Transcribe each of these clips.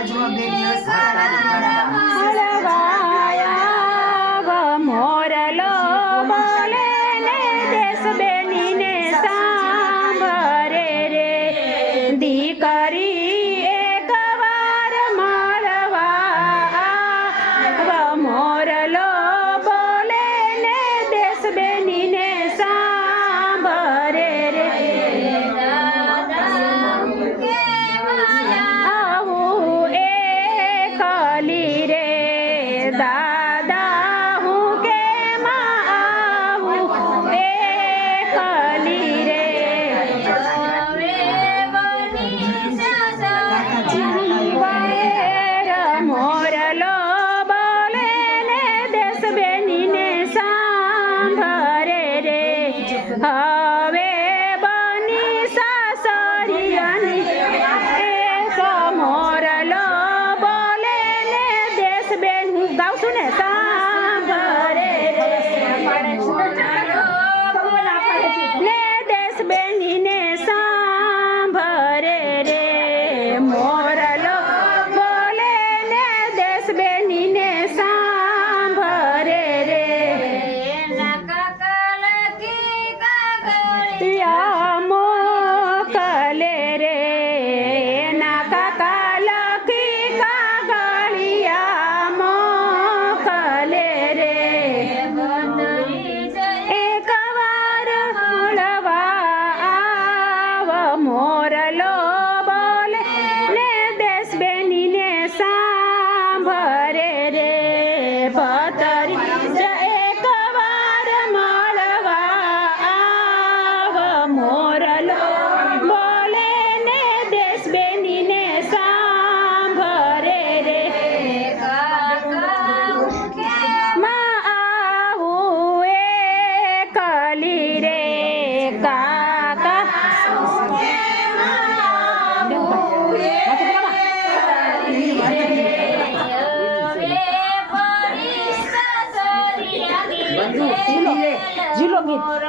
de uma beleza para.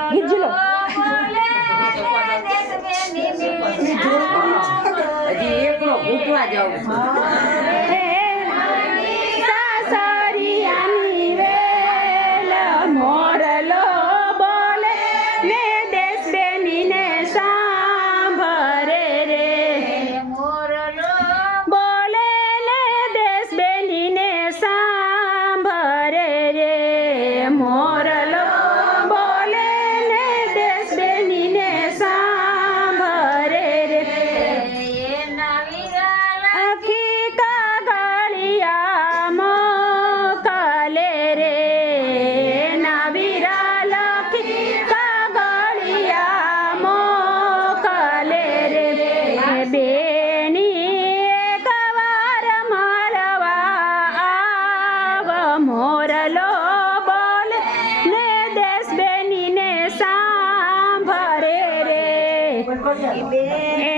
ગીત જી લો એકલો ઘૂંટવા જાઉં Y